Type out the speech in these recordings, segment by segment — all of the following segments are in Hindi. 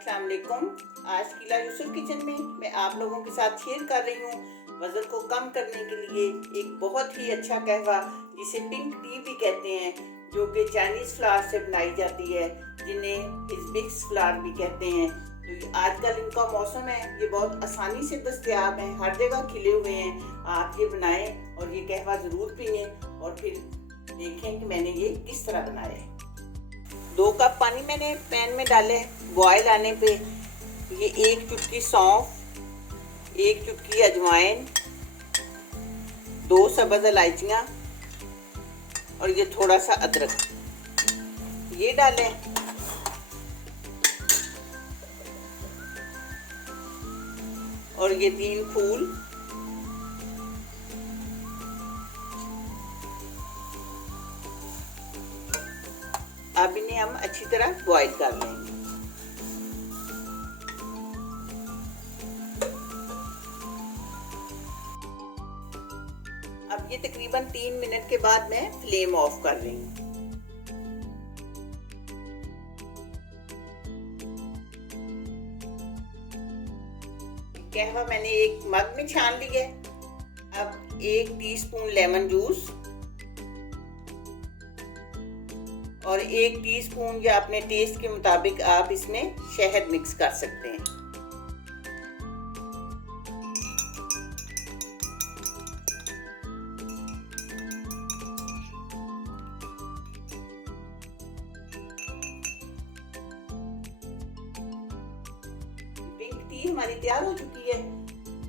अस्सलाम वालेकुम। आज किला यूसुफ किचन में मैं आप लोगों के साथ शेयर कर रही हूँ वज़न को कम करने के लिए एक बहुत ही अच्छा कहवा जिसे पिंक टी भी कहते हैं, जो कि चाइनीज़ फ्लावर से बनाई जाती है, जिन्हें हिबिस्कस फ्लावर भी कहते हैं। तो आजकल इनका मौसम है, ये बहुत आसानी से दस्तयाब हैं, हर जगह खिले हुए हैं। आप ये बनाएं और ये कहवा ज़रूर पिएं और फिर देखें कि मैंने ये किस तरह बनाया है। 2 कप पानी मैंने पैन में डाले। बॉयल आने पे ये 1 चुटकी सौंफ, 1 चुटकी अजवाइन, 2 सब्ज़ इलायचियाँ और ये थोड़ा सा अदरक ये डालें। और ये 3 फूल, अब इन्हें हम अच्छी तरह बॉईल कर लेंगे। अब ये तकरीबन 3 मिनट के बाद मैं फ्लेम ऑफ कर रही हूँ। कहवा मैंने एक मग में छान लिया है। अब 1 टीस्पून लेमन जूस और 1 टीस्पून या अपने टेस्ट के मुताबिक आप इसमें शहद मिक्स कर सकते हैं। पिंक टी हमारी तैयार हो चुकी है।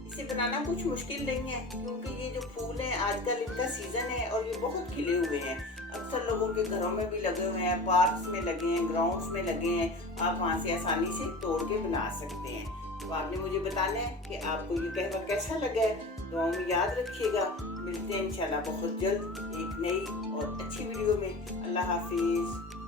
इसे बनाना कुछ मुश्किल नहीं है, क्योंकि ये जो फूल हैं आजकल इनका सीजन है और ये बहुत खिले हुए हैं। अक्सर लोगों के घरों में भी लगे हुए हैं, पार्क्स में लगे हैं, ग्राउंड्स में लगे हैं। आप वहाँ से आसानी से तोड़ के बना सकते हैं। तो आपने मुझे बताना है कि आपको ये कहवा कैसा लगा है। दुआओं में याद रखिएगा। मिलते हैं इंशाल्लाह बहुत जल्द एक नई और अच्छी वीडियो में। अल्लाह हाफिज़।